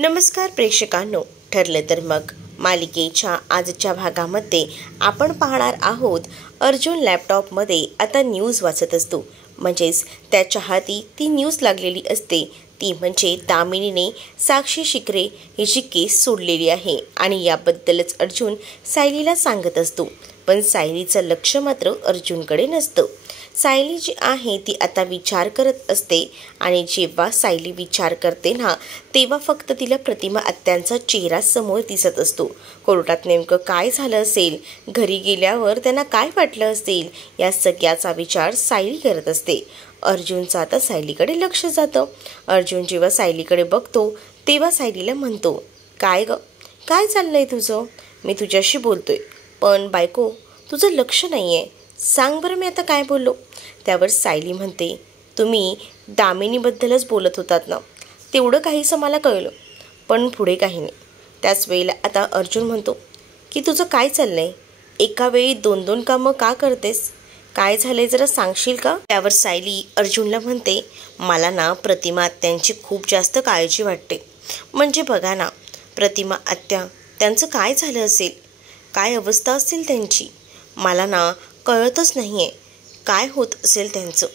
नमस्कार प्रेक्षकांनो, ठरलं तर मग मालिकेच्या आजच्या भागामध्ये आपण पाहणार आहोत. अर्जुन लॅपटॉपमध्ये आता न्यूज वाचत असतो. म्हणजेच त्याच्या हाती ती न्यूज लागलेली असते. ती म्हणजे दामिनीने साक्षी शिकरे हिची केस सोडलेली आहे आणि याबद्दलच अर्जुन सायलीला सांगत असतो. पण सायलीचं लक्ष मात्र अर्जुनकडे नसतं. सायली जी आहे ती आता विचार करत असते आणि जेव्हा सायली विचार करते ना, तेव्हा फक्त तिला प्रतिमा आत्यांचा चेहरा समोर दिसत असतो. कोर्टात नेमकं काय झालं असेल, घरी गेल्यावर त्यांना काय वाटलं असेल, या सगळ्याचा विचार सायली करत असते. अर्जुनचं आता सायलीकडे लक्ष जातं. अर्जुन जेव्हा सायलीकडे बघतो तेव्हा सायलीला म्हणतो, काय ग, काय चाललंय तुझं? मी तुझ्याशी बोलतोय, पण बायको तुझं लक्ष नाही आहे. सांग बरं मी आता काय बोललो? त्यावर सायली म्हणते, तुम्ही दामिनीबद्दलच बोलत होतात ना, तेवढं काहीसं मला कळलं, पण पुढे काही नाही. त्याच वेळेला आता अर्जुन म्हणतो की तुझं काय चाललं आहे? एका वेळी 2-2 कामं का करतेस? काय झालंय जरा सांगशील का? त्यावर सायली अर्जुनला म्हणते, मला ना प्रतिमा आत्यांची खूप जास्त काळजी वाटते. म्हणजे बघा ना, प्रतिमा आत्या त्यांचं काय झालं असेल, काय अवस्था असेल त्यांची, मला ना कळतच नाही आहे काय होत असेल त्यांचं.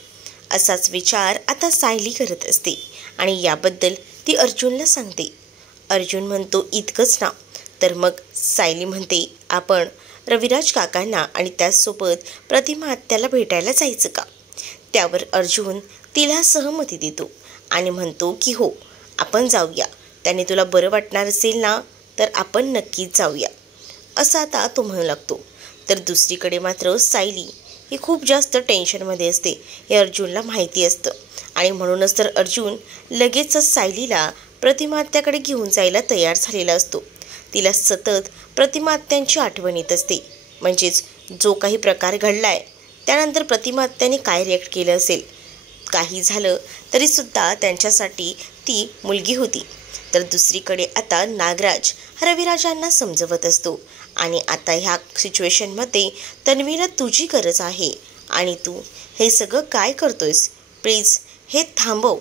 असाच विचार आता सायली करत असते आणि याबद्दल ती अर्जुनला सांगते. अर्जुन म्हणतो, इतकंच ना? तर मग सायली म्हणते, आपण रविराज काकांना आणि त्याचसोबत प्रतिमा आत्याला भेटायला जायचं का? त्यावर अर्जुन तिला सहमती देतो आणि म्हणतो की हो, आपण जाऊया. त्याने तुला बरं वाटणार असेल ना, तर आपण नक्कीच जाऊया, असं आता तो म्हणू लागतो. तर दुसरीकडे मात्र सायली ही खूप जास्त टेन्शनमध्ये असते. हे अर्जुनला माहिती असतं आणि म्हणूनच तर अर्जुन लगेचच सायलीला प्रतिमा आत्याकडे घेऊन जायला तयार झालेला असतो. तिला सतत प्रतिमा आत्यांची आठवण येत असते. म्हणजेच जो काही प्रकार घडला आहे त्यानंतर प्रतिमा आत्याने काय रिॲक्ट केलं असेल. काही झालं तरीसुद्धा त्यांच्यासाठी ती मुलगी होती. तर दुसरीकडे आता नागराज रविराजांना समजवत असतो आणि आता ह्या सिच्युएशनमध्ये तन्वीला तुझी गरज आहे आणि तू हे सगळं काय करतोयस, प्लीज हे थांबव.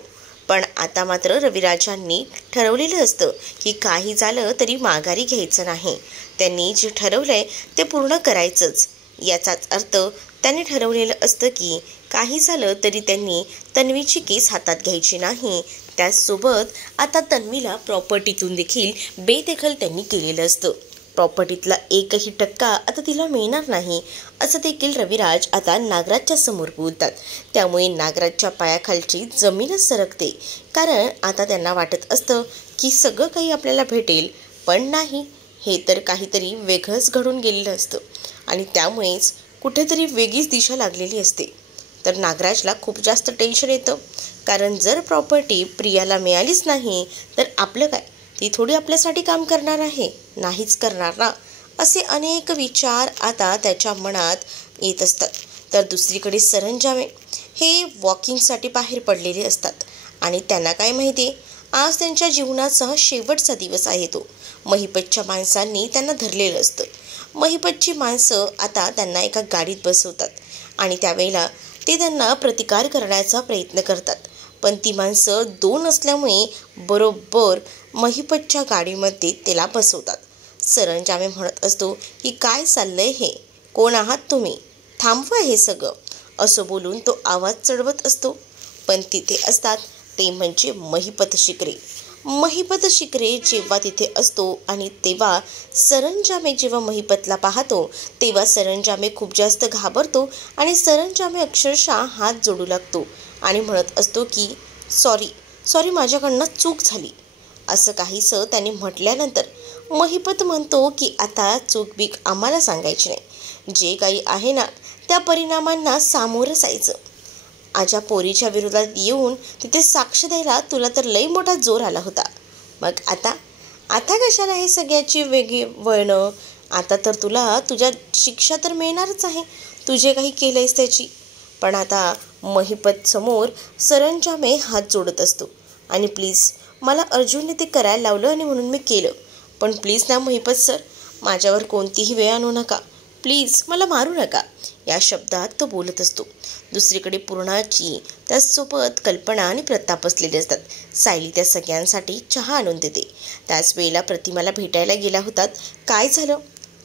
पण आता मात्र रविराजांनी ठरवलेलं असतं की काही झालं तरी माघारी घ्यायचं नाही. त्यांनी जे ठरवलं आहे ते पूर्ण करायचंच. याचाच अर्थ त्यांनी ठरवलेलं असतं की काही झालं तरी त्यांनी तन्वीची केस हातात घ्यायची नाही. त्याचसोबत आता तन्वीला प्रॉपर्टीतून देखील बेदखल त्यांनी केलेलं असतं. प्रॉपर्टीतला 1% आता तिला मिळणार नाही, असं देखील रविराज आता नागराजच्या समोर बोलतात. त्यामुळे नागराजच्या पायाखालची जमीनच सरकते. कारण आता त्यांना वाटत असतं की सगळं काही आपल्याला भेटेल, पण नाही, हे तर काहीतरी वेगळंच घडून गेलेलं असतं आणि त्यामुळेच कुठेतरी वेगळीच दिशा लागलेली असते. तर नागराजला खूप जास्त टेन्शन येतं. कारण जर प्रॉपर्टी प्रियाला मिळालीच नाही तर आपलं काय, ती थोडी आपल्यासाठी काम करणार आहे, नाहीच करणार ना. असे अनेक विचार आता त्याच्या मनात येत असतात. तर दुसरीकडे सरंजामे हे वॉकिंगसाठी बाहेर पडलेले असतात आणि त्यांना काय माहिती, आज त्यांच्या जीवनाचा शेवटचा दिवस आहे तो. महिपतच्या माणसांनी त्यांना धरलेलं असतं. महिपतची माणसं आता त्यांना एका गाडीत बसवतात आणि त्यावेळेला ते त्यांना प्रतिकार करण्याचा प्रयत्न करतात. पण ती माणसं 2 असल्यामुळे बरोबर महिपतच्या गाडीमध्ये त्याला बसवतात. सरंजामे म्हणत असतो की काय चाललंय हे, कोण आहात तुम्ही, थांबवा हे सगळं, असं बोलून तो आवाज चढवत असतो. पण तिथे असतात ते म्हणजे महिपत शिकरे. महिपत शिकरे जेव्हा तिथे असतो आणि तेव्हा सरंजामे जेव्हा महिपतला पाहतो तेव्हा सरंजामे खूप जास्त घाबरतो आणि सरंजामे अक्षरशः हात जोडू लागतो आणि म्हणत असतो की सॉरी माझ्याकडनं चूक झाली. असं काहीसं त्याने म्हटल्यानंतर महिपत म्हणतो की आता चूक बीक आम्हाला सांगायची नाही, जे काही आहे ना त्या परिणामांना सामोरं जायचं. आजच्या पोरीच्या विरोधात येऊन तिथे साक्ष द्यायला तुला तर लई मोठा जोर आला होता. मग आता कशाला हे सगळ्याची वेगळी वळणं? आता तर तुला तुझ्या शिक्षा तर मिळणारच आहे, तुझे काही केलंयस त्याची. पण आता महिपत समोर सरंजामे हात जोडत असतो आणि प्लीज, मला अर्जुनने ते करायला लावलं आणि म्हणून मी केलं, पण प्लीज ना महिपत सर, माझ्यावर कोणतीही वेळ आणू नका. प्लीज मला मारू नका, या शब्दात तो बोलत असतो. दुसरीकडे पूर्णाची त्याचसोबत कल्पना आणि प्रताप बसलेले असतात. सायली त्या सगळ्यांसाठी चहा आणून देते. त्याच वेळेला प्रतिमाला भेटायला गेला होतात, काय झालं,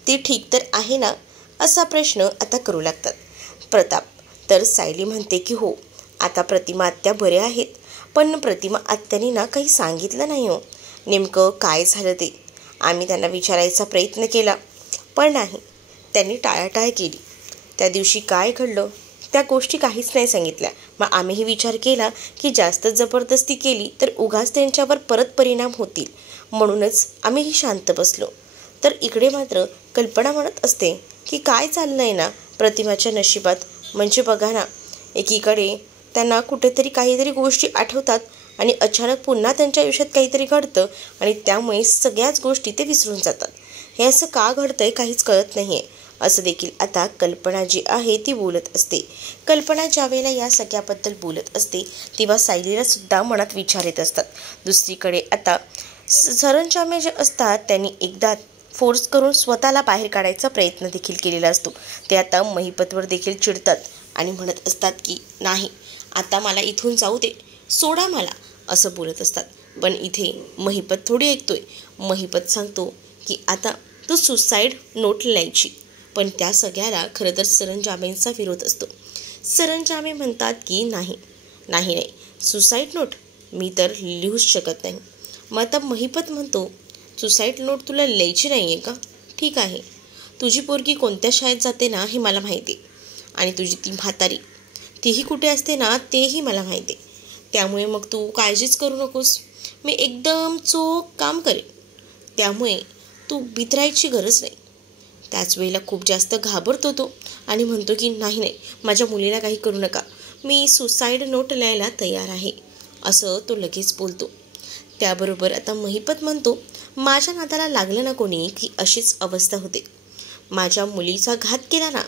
ती ठीक तर आहे ना, असा प्रश्न आता करू लागतात प्रताप. तर सायली म्हणते की हो, आता प्रतिमा आत्या बऱ्या आहेत. पण प्रतिमा आत्याने ना काही सांगितलं नाही हो, नेमकं काय झालं ते. आम्ही त्यांना विचारायचा प्रयत्न केला पण नाही, त्यांनी टाळाटाळ केली. त्या दिवशी काय घडलं त्या गोष्टी काहीच नाही सांगितल्या. मग आम्हीही विचार केला की जास्त जबरदस्ती केली तर उगाच त्यांच्यावर परत परिणाम होतील, म्हणूनच आम्हीही शांत बसलो. तर इकडे मात्र कल्पना म्हणत असते की काय चाललंय ना प्रतिमाच्या नशिबात. म्हणजे बघा ना, एकीकडे त्यांना कुठेतरी काहीतरी गोष्टी आठवतात आणि अचानक पुन्हा त्यांच्या आयुष्यात काहीतरी घडतं आणि त्यामुळे सगळ्याच गोष्टी ते विसरून जातात. हे असं का घडतंय काहीच कळत नाही आहे, असं देखील आता कल्पना जी आहे ती बोलत असते. कल्पना ज्या वेळेला या सगळ्याबद्दल बोलत असते तेव्हा सायलीला सुद्धा मनात विचार येत असतात. दुसरीकडे आता सरंजामे जे असतात त्यांनी एकदा फोर्स करून स्वतःला बाहेर काढायचा प्रयत्न देखील केलेला असतो. ते आता महिपतवर देखील चिडतात आणि म्हणत असतात की नाही, आता मला इथून जाऊ दे, सोडा मला, असं बोलत असतात. पण इथे महिपत थोडी ऐकतोय. महिपत सांगतो की आता तू सुसाईड नोट लिहायची. पण त्या सगळ्याला खरं तर सरंजामेंचा विरोध असतो. सरंजामे म्हणतात की नाही नाही नाही, सुसाईड नोट मी तर लिहूच शकत नाही. मग आता महिपत म्हणतो सुसाईड नोट तुला लिहायची नाही आहे का, ठीक आहे, तुझी पोरगी कोणत्या शाळेत जाते ना हे मला माहिती आहे, आणि तुझी ती म्हातारी तीही कुठे असते ना तेही मला माहिती आहे. त्यामुळे मग तू काळजीच करू नकोस, मी एकदम चोख काम करेन, त्यामुळे तू भित्रायची गरज नाही. त्याच वेळेला खूप जास्त घाबरतो तो आणि म्हणतो की नाही नाही, माझ्या मुलीला काही करू नका, मी सुसाईड नोट लिहायला तयार आहे, असं तो लगेच बोलतो. त्याबरोबर आता महिपत म्हणतो माझ्या नादाला लागलं ना कोणी की अशीच अवस्था होते. माझ्या मुलीचा घात केला ना,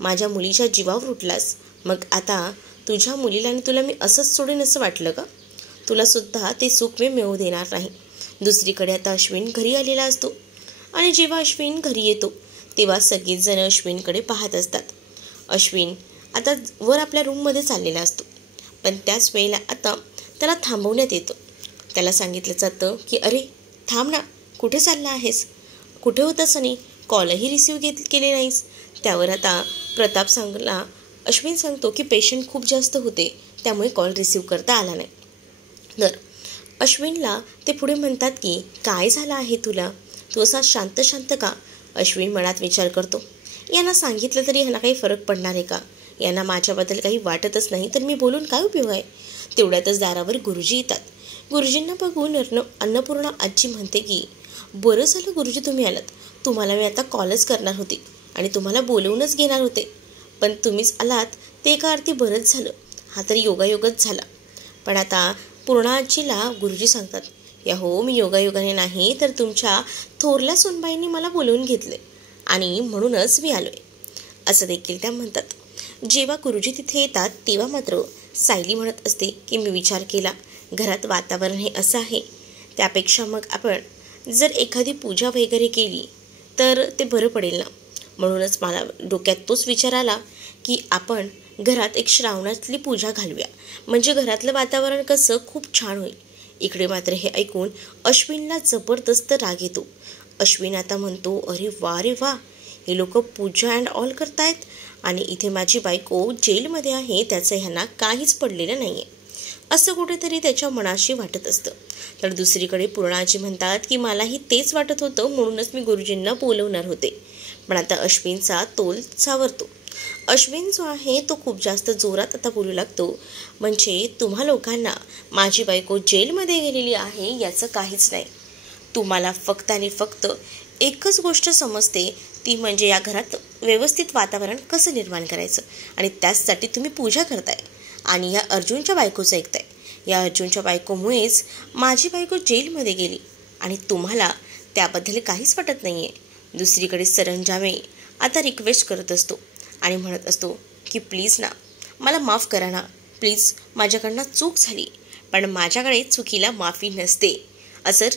माझ्या मुलीच्या जीवावर उठलास, मग आता तुझ्या मुलीला आणि तुला मी असंच सोडेन असं वाटलं का? तुला सुद्धा ते सुख मी मिळवू देणार नाही. दुसरीकडे आता अश्विन घरी आलेला असतो आणि जेव्हा अश्विन घरी येतो तेव्हा सगळेच जण अश्विनकडे पाहत असतात. अश्विन आता वर आपल्या रूममध्ये चाललेला असतो, पण त्याच वेळेला आता त्याला थांबवण्यात येतं. त्याला सांगितलं जातं की अरे थांब ना, कुठे चालला आहेस, कुठे होतास आणि कॉलही रिसीव केले नाहीस. त्यावर आता प्रताप अश्विन सांगतो की पेशंट खूप जास्त होते त्यामुळे कॉल रिसीव करता आला नाही. तर अश्विनला ते पुढे म्हणतात की काय झालं आहे तुला, तू असा शांत शांत का? अश्विन मनात विचार करतो, यांना सांगितलं तरी ह्यांना काही फरक पडणार आहे का, यांना माझ्याबद्दल काही वाटतच नाही तर मी बोलून काय उपयोग आहे. तेवढ्यातच दारावर गुरुजी येतात. गुरुजींना बघून अन्नपूर्णा आजी म्हणते की बरं झालं गुरुजी तुम्ही आलात, तुम्हाला मी आता कॉलच करणार होते आणि तुम्हाला बोलवूनच घेणार होते, पण तुम्हीच आलात ते एका अर्थी बरंच झालं, हा तरी योगायोगच झाला. पण आता पूर्णा आजीला गुरुजी सांगतात या हो, मी योगायोगाने नाही तर तुमच्या थोरल्या सोनबाईंनी मला बोलवून घेतले आणि म्हणूनच मी आलोय, असं देखील त्या म्हणतात. जेव्हा गुरुजी तिथे येतात तेव्हा मात्र सायली म्हणत असते की मी विचार केला, घरात वातावरण हे असं आहे, त्यापेक्षा मग आपण जर एखादी पूजा वगैरे केली तर ते बरं पडेल ना. म्हणूनच मला डोक्यात तोच विचार आला की आपण घरात एक श्रावणातली पूजा घालूया, म्हणजे घरातलं वातावरण कसं खूप छान होईल. इकडे मात्र हे ऐकून अश्विनला जबरदस्त राग येतो. अश्विन आता म्हणतो अरे वा, हे लोक पूजा अँड ऑल करतायत आणि इथे माझी बायको जेलमध्ये आहे त्याचं ह्यांना काहीच पडलेलं नाही आहे, असं कुठेतरी त्याच्या मनाशी वाटत असतं. तर दुसरीकडे पूर्णाजी म्हणतात की मलाही तेच वाटत होतं, म्हणूनच मी गुरुजींना बोलवणार होते. पण आता अश्विनचा तोल सावरतो. अश्विन जो आहे तो खूप जास्त जोरात आता बोलू लागतो, म्हणजे तुम्हा लोकांना माझी बायको जेलमध्ये गेलेली आहे याचं काहीच नाही, तुम्हाला फक्त आणि फक्त एकच गोष्ट समजते, ती म्हणजे या घरात व्यवस्थित वातावरण कसं निर्माण करायचं, आणि त्याचसाठी तुम्ही पूजा करताय आणि या अर्जुनच्या बायकोचं ऐकताय. या अर्जुनच्या बायकोमुळेच माझी बायको जेलमध्ये गेली आणि तुम्हाला त्याबद्दल काहीच वाटत नाही आहे. दुसरीकडे सरंजामे आता रिक्वेस्ट करत असतो आणि म्हणत असतो की प्लीज ना, मला माफ करा ना, प्लीज, माझ्याकडनं चूक झाली, पण माझ्याकडे चुकीला माफी नसते, असं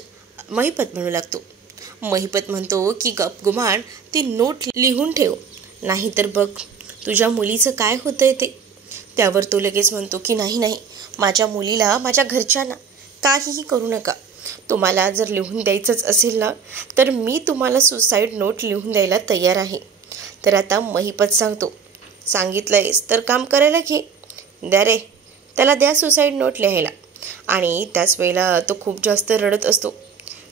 महिपत म्हणू लागतो. महिपत म्हणतो की गपगुमान ती नोट लिहून ठेव नाहीतर बघ तुझ्या मुलीचं काय होतंय ते. त्यावर तो लगेच म्हणतो की नाही नाही, माझ्या मुलीला माझ्या घरच्यांना काहीही करू नका. तुम्हाला जर लिहून द्यायचंच असेल ना तर मी तुम्हाला सुसाईड नोट लिहून द्यायला तयार आहे. तर आता महिपत सांगतो, सांगितलंयस तर काम करायला घे. द्या रे, त्याला द्या सुसाईड नोट लिहायला. आणि त्याच वेळेला तो खूप जास्त रडत असतो,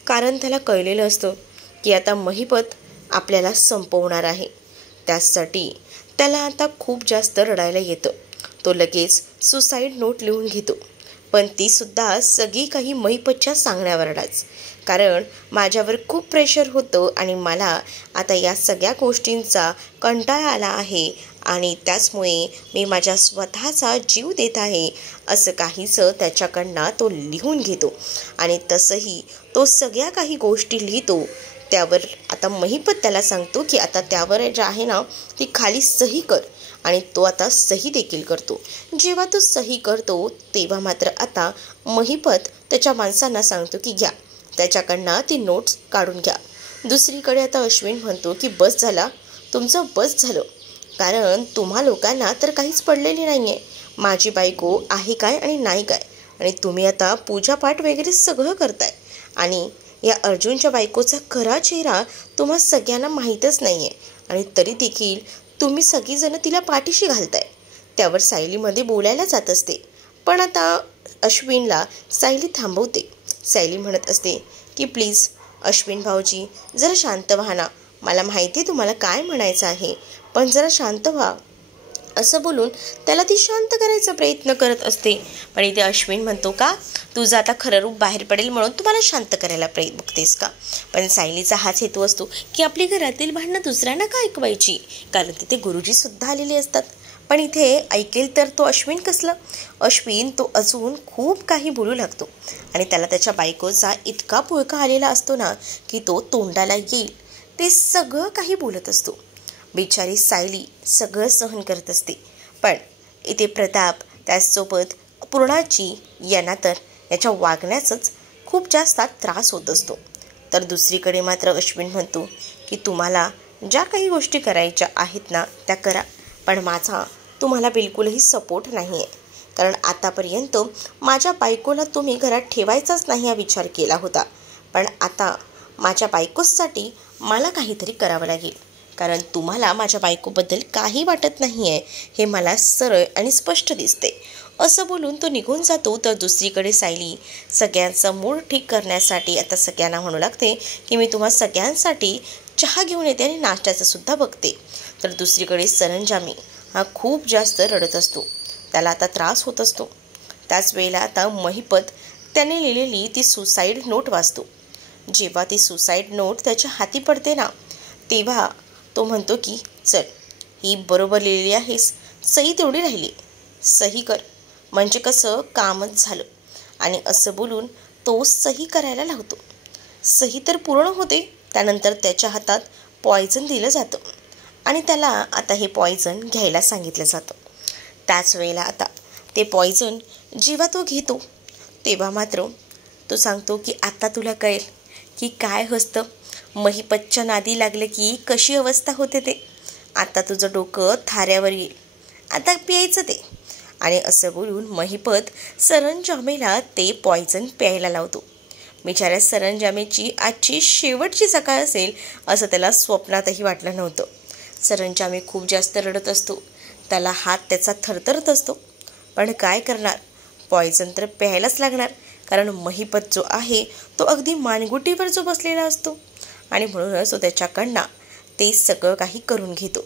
कारण त्याला कळलेलं असतं की आता महिपत आपल्याला संपवणार आहे. त्यासाठी त्याला आता खूप जास्त रडायला येतं. तो लगेच सुसाईड नोट लिहून घेतो, पण तीसुद्धा सगळी काही महिपतच्या सांगण्यावरच. कारण माझ्यावर खूप प्रेशर होतं आणि मला आता या सगळ्या गोष्टींचा कंटाळा आला आहे आणि त्याचमुळे मी माझ्या स्वतःचा जीव देत आहे, असं काहीसं त्याच्याकडनं तो लिहून घेतो. आणि तसंही तो सगळ्या काही गोष्टी लिहितो. त्यावर आता महिपत त्याला सांगतो की आता त्यावर जे आहे ना ती खाली सही कर. आणि तो आता सही देखील करतो. जेव्हा तो सही करतो तेव्हा मात्र आता महिपत त्याच्या माणसांना सांगतो की घ्या, त्याच्याकडनं ती नोट्स काढून घ्या. दुसरीकडे आता अश्विन म्हणतो की बस झाला, तुमचं बस झालं. कारण तुम्हा लोकांना तर काहीच पडलेली नाही आहे. माझी बायको आहे काय आणि नाही काय. आणि तुम्ही आता पूजापाठ वगैरे सगळं करताय. आणि या अर्जुनच्या बायकोचा खरा चेहरा तुम्हा सगळ्यांना माहीतच नाही आहे. आणि तरी देखील तुम्ही सगळीजणं तिला पाठीशी घालताय. त्यावर सायलीमध्ये बोलायला जात असते, पण आता अश्विनला सायली थांबवते. सायली म्हणत असते की प्लीज अश्विन भाऊजी जरा शांत व्हा ना. मला माहिती आहे तुम्हाला काय म्हणायचं आहे, पण जरा शांत व्हा. असं बोलून त्याला ती शांत करायचा प्रयत्न करत असते. पण इथे अश्विन म्हणतो का तुझं आता खरं रूप बाहेर पडेल म्हणून तुम्हाला शांत करायला बघतेस का. पण सायलीचा हाच हेतू असतो की आपली घरातील भांडणं दुसऱ्यांना का ऐकवायची, कारण तिथे गुरुजीसुद्धा आलेले असतात. पण इथे ऐकेल तर तो अश्विन कसलं. अश्विन तो अजून खूप काही बोलू लागतो आणि त्याला त्याच्या बायकोचा इतका पुळका आलेला असतो ना की तो तोंडाला येईल ते सगळं काही बोलत असतो. बिचारी सायली सगळं सहन करत असते. पण इथे प्रताप त्याचसोबत पूर्णाची यांना तर याच्या वागण्याचाच खूप जास्त त्रास होत असतो. तर दुसरीकडे मात्र अश्विन म्हणतो की तुम्हाला ज्या काही गोष्टी करायच्या आहेत ना त्या करा, पण माझा तुम्हाला बिलकुलही सपोर्ट नाही आहे. कारण आतापर्यंत माझ्या बायकोला तुम्ही घरात ठेवायचाच नाही हा विचार केला होता. पण आता माझ्या बायकोसाठी मला काहीतरी करावं लागेल, कारण तुम्हाला माझ्या बायकोबद्दल काही वाटत नाही आहे हे मला सरळ आणि स्पष्ट दिसते. असं बोलून तो निघून जातो. तर दुसरीकडे सायली सगळ्यांचा मूड ठीक करण्यासाठी आता सगळ्यांना म्हणू लागते की मी तुम्हा सगळ्यांसाठी चहा घेऊन येते आणि नाश्त्याचं सुद्धा बघते. तर दुसरीकडे सरंजामी हा खूप जास्त रडत असतो, त्याला आता त्रास होत असतो. त्याच वेळेला आता महिपत त्याने लिहिलेली ती सुसाईड नोट वाचतो. जेव्हा ती सुसाईड नोट त्याच्या हाती पडते ना तेव्हा तो म्हणतो की चल ही बरोबर लिहिलेली आहेस, सही तेवढी राहिली, सही कर म्हणजे कसं कामच झालं. आणि असं बोलून तो सही करायला लावतो. सही तर पूर्ण होते. त्यानंतर त्याच्या हातात पॉयझन दिलं जातं आणि त्याला आता हे पॉयझन घ्यायला सांगितलं जातं. त्याच वेळेला आता ते पॉयझन जेव्हा तो घेतो तेव्हा मात्र तो सांगतो की आता तुला कळेल की काय असतं महिपतच्या नादी लागलं की कशी अवस्था होते ते. आता तुझं डोकं थाऱ्यावर येईल, आता प्यायचं ते. आणि असं बोलून महिपत सरंजामेला ते पॉयझन प्यायला लावतो. बिचाऱ्या सरंजामेची आजची शेवटची सकाळ असेल असं त्याला स्वप्नातही वाटलं नव्हतं. सरंजामे खूप जास्त रडत असतो, त्याला हात त्याचा थरथरत असतो. पण काय करणार, पॉयझन तर प्यायलाच लागणार, कारण महिपत जो आहे तो अगदी मानगुटीवर जो बसलेला असतो आणि म्हणूनच तो त्याच्याकडनं ते सगळं काही करून घेतो.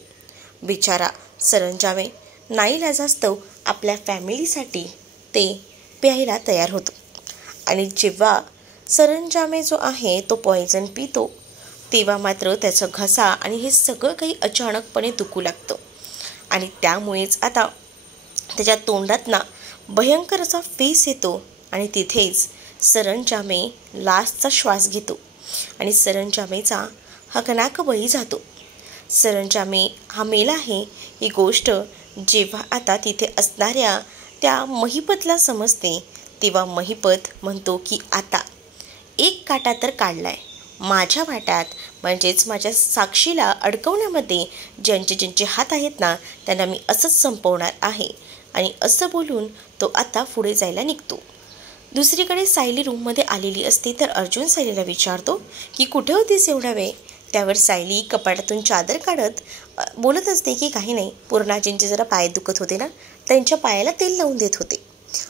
बिचारा सरंजामे नाईलाजास्तव आपल्या फॅमिलीसाठी ते प्यायला तयार होतो. आणि जेव्हा सरंजामे जो आहे तो पॉयझन पितो तेव्हा मात्र त्याचा घसा आणि हे सगळं काही अचानकपणे दुखू लागतं. आणि त्यामुळेच आता त्याच्या तोंडातनं भयंकर असा फेस येतो आणि तिथेच सरंजामे लास्टचा श्वास घेतो आणि सरंजामेचा हकनाक बळी जातो. सरंजामे हा मेला आहे ही गोष्ट जेव्हा आता तिथे असणाऱ्या त्या महिपतला समजते तेव्हा महिपत म्हणतो की आता एक काटा तर काढलाय, माझ्या वाट्यात म्हणजेच माझ्या साक्षीला अडकवण्यामध्ये ज्यांचे ज्यांचे हात आहेत ना, त्यांना मी असंच संपवणार आहे. आणि असं बोलून तो आता पुढे जायला निघतो. दुसरीकडे सायली रूममध्ये आलेली असते तर अर्जुन सायलीला विचारतो की कुठे होतीस एवढा वेळ. त्यावर सायली कपाटातून चादर काढत बोलत असते की काही नाही, पूर्णाजींचे जरा पाय दुखत होते ना, त्यांच्या पायाला तेल लावून देत होते.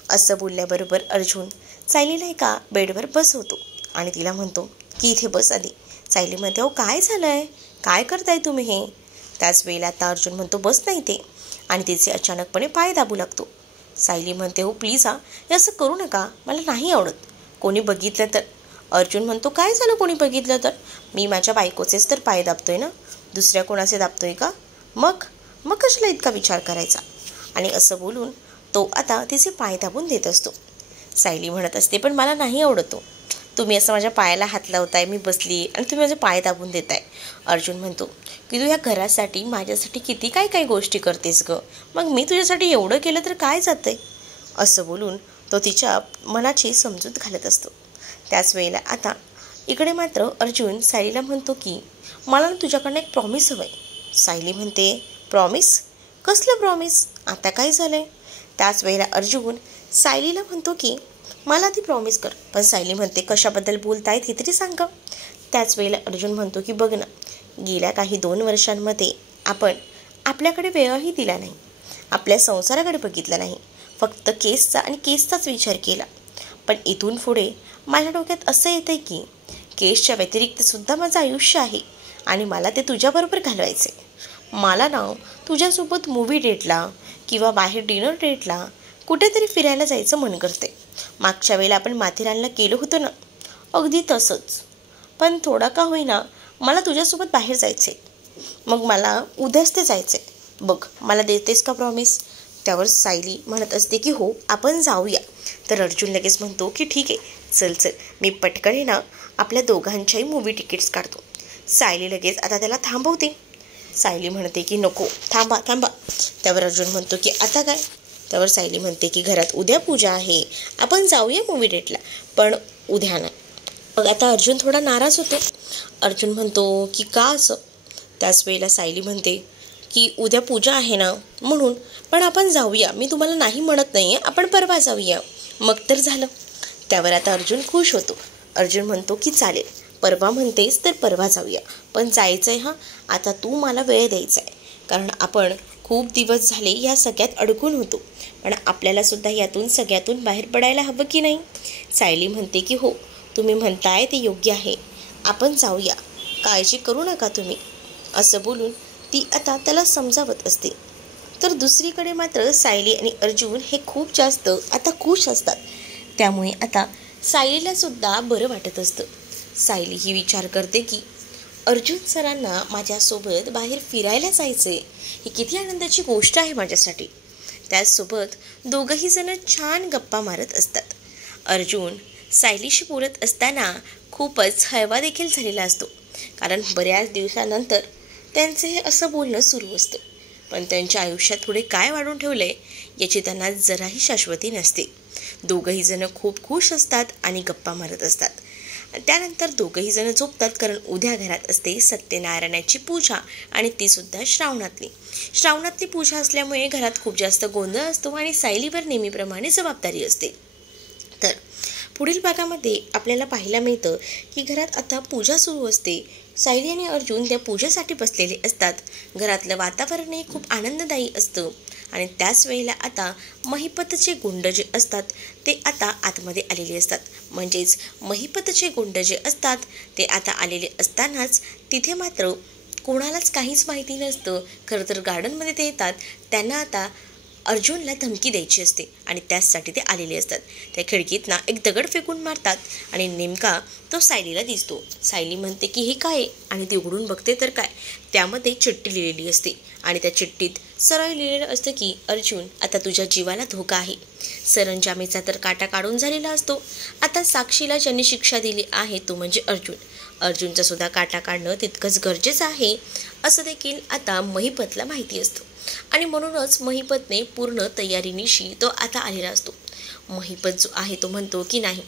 असं बोलल्याबरोबर अर्जुन सायलीला एका बेडवर बसवतो आणि तिला म्हणतो की इथे बस आधी. सायली म्हणते, अहो काय झालं आहे, काय करताय तुम्ही हे. त्याच वेळेला आता अर्जुन म्हणतो बस नाही ते, आणि तिचे अचानकपणे पाय दाबू लागतो. सायली म्हणते, हो प्लीज हे असं करू नका, मला नाही आवडत, कोणी बघितलं तर. अर्जुन म्हणतो, काय झालं कोणी बघितलं तर, मी माझ्या बायकोचेच तर पाय दाबतोय ना, दुसऱ्या कोणाचे दाबतोय का. मग कशाला इतका विचार करायचा. आणि असं बोलून तो आता तिचे पाय दाबून देत असतो. सायली म्हणत असते, पण मला नाही आवडतो, तुम्ही असं माझ्या पायाला हात लावताय, मी बसली आणि तुम्ही माझे पाय दाबून देताय. अर्जुन म्हणतो की तू ह्या घरासाठी माझ्यासाठी किती काय गोष्टी करतेस ग, मग मी तुझ्यासाठी एवढं केलं तर काय जातंय. असं बोलून तो तिच्या मनाची समजूत घालत असतो. त्याच वेळेला आता इकडे मात्र अर्जुन सायलीला म्हणतो की मला तुझ्याकडनं एक प्रॉमिस हवं आहे. सायली म्हणते, प्रॉमिस, कसलं प्रॉमिस, आता काय झालं आहे. त्याच वेळेला अर्जुन सायलीला म्हणतो की मला ती प्रॉमिस कर. पण सायली म्हणते, कशाबद्दल बोलतायत हे तरी सांगा. त्याच वेळेला अर्जुन म्हणतो की बघ ना, गेल्या काही 2 वर्षांमध्ये आपण आपल्याकडे वेळही दिला नाही, आपल्या संसाराकडे बघितलं नाही, फक्त केसचाच विचार केला. पण इथून पुढे माझ्या डोक्यात असं येतंय की केसच्या व्यतिरिक्त सुद्धा माझं आयुष्य आहे आणि मला ते तुझ्याबरोबर घालवायचे. मला ना तुझ्यासोबत मूव्ही डेटला किंवा बाहेर डिनर डेटला कुठेतरी फिरायला जायचं मन करते. मागच्या वेळेला आपण माथेरानला केलं होतं ना, अगदी तसंच, पण थोडा का होईना मला तुझ्यासोबत बाहेर जायचे. मग मला उद्याच ते जायचे, बघ मला देतेस का प्रॉमिस. त्यावर सायली म्हणत असते की हो आपण जाऊया. तर अर्जुन लगेच म्हणतो की ठीक आहे, चल मी पटकन ना आपल्या दोघांच्याही मूव्ही तिकीट्स काढतो. सायली लगेच आता त्याला थांबवते. सायली म्हणते की नको, थांबा. त्यावर अर्जुन म्हणतो की आता काय. त्यावर सायली म्हणते की घरात उद्या पूजा आहे, आपण जाऊया मूव्ही डेटला, पण उद्या ना. मग आता अर्जुन थोडा नाराज होतो. अर्जुन म्हणतो की का असं. त्याच वेळेला सायली म्हणते की उद्या पूजा आहे ना म्हणून, पण आपण जाऊया, मी तुम्हाला नाही म्हणत नाही आहे, आपण परवा जाऊया. मग तर झालं. त्यावर आता अर्जुन खुश होतो. अर्जुन म्हणतो की चालेल, परवा म्हणतेस तर परवा जाऊया, पण जायचं आहे आता तू मला वेळ द्यायचा आहे, कारण आपण खूप दिवस झाले या सगळ्यात अडकून होतो, पण आपल्याला सुद्धा यातून सगळ्यातून बाहेर पडायला हवं की नाही. सायली म्हणते की हो तुम्ही म्हणताय ते योग्य आहे, आपण जाऊया, काळजी करू नका तुम्ही. असं बोलून ती आता त्याला समजावत असते. तर दुसरीकडे मात्र सायली आणि अर्जुन हे खूप जास्त आता खुश असतात. त्यामुळे आता सायलीला सुद्धा बरं वाटत असतं. सायली ही विचार करते की अर्जुन सरांना माझ्यासोबत बाहेर फिरायला जायचे, ही किती आनंदाची गोष्ट आहे माझ्यासाठी. त्याचसोबत दोघंही जण छान गप्पा मारत असतात. अर्जुन सायलीशी बोलत असताना खूपच हळवा देखील झालेला असतो, कारण बऱ्याच दिवसानंतर त्यांचं हे असं बोलणं सुरू असतं. पण त्यांच्या आयुष्यात पुढे काय वाढून ठेवलंय याची त्यांना जराही शाश्वती नसते. दोघंही जण खूप खुश असतात आणि गप्पा मारत असतात. त्यानंतर दोघंही जण झोपतात, कारण उद्या घरात असते सत्यनारायणाची पूजा, आणि ती सुद्धा श्रावणातली पूजा असल्यामुळे घरात खूप जास्त गोंधळ असतो आणि सायलीवर नेहमीप्रमाणे जबाबदारी असते. तर पुढील भागामध्ये आपल्याला पाहायला मिळतं की घरात आता पूजा सुरू असते. सायली आणि अर्जुन त्या पूजेसाठी बसलेले असतात. घरातलं वातावरणही खूप आनंददायी असतं. आणि त्याच वेळेला आता महिपतचे गुंड जे असतात ते आता आतमध्ये आलेले असतात. म्हणजेच महिपतचे गुंड जे असतात ते आता आलेले असतानाच तिथे मात्र कोणालाच काहीच माहिती नसतं. खरं तर गार्डनमध्ये ते येतात, त्यांना आता अर्जुनला धमकी द्यायची असते आणि त्याचसाठी ते आलेले असतात. त्या खिडकीतनं एक दगड फेकून मारतात आणि नेमका तो सायलीला दिसतो. सायली म्हणते की हे काय, आणि ती उघडून बघते तर काय, त्यामध्ये चिठ्ठी लिहिलेली असते आणि त्या चिठ्ठीत सरळ लिहिलेलं असतं की अर्जुन आता तुझ्या जीवाला धोका आहे. सरंजामीचा तर काटा काढून झालेला असतो. आता साक्षीला ज्यांनी शिक्षा दिली आहे तो म्हणजे अर्जुनचा सुद्धा काटा काढणं तितकंच गरजेचं आहे असं देखील आता महिपतला माहिती असतं. आणि म्हणूनच महिपतने पूर्ण तयारीनिशी तो आता आलेला असतो. महिपत जो आहे तो म्हणतो की नाही,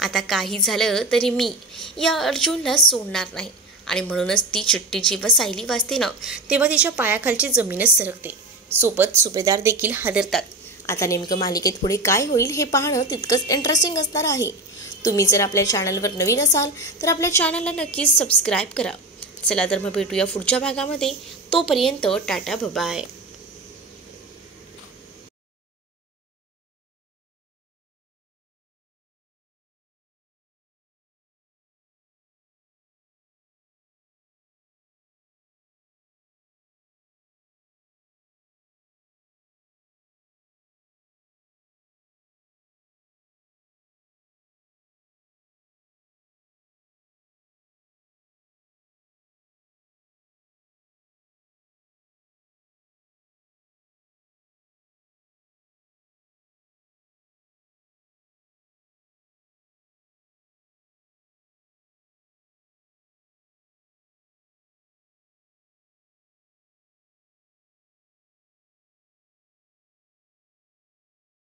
आता काही झालं तरी मी या अर्जुनला सोडणार नाही. आणि म्हणूनच ती चिठ्ठी जेव्हा सायली वाचते ना तेव्हा तिच्या पायाखालची जमीनच सरकते. सोबत सुभेदार देखील हादरतात. आता नेमकं मालिकेत पुढे काय होईल हे पाहणं तितकंच इंटरेस्टिंग असणार आहे. तुम्ही जर आपल्या चॅनलवर नवीन असाल तर आपल्या चॅनलला नक्कीच सबस्क्राईब करा. चला तर मग भेटूया पुढच्या भागामध्ये. तोपर्यंत टाटा बाय.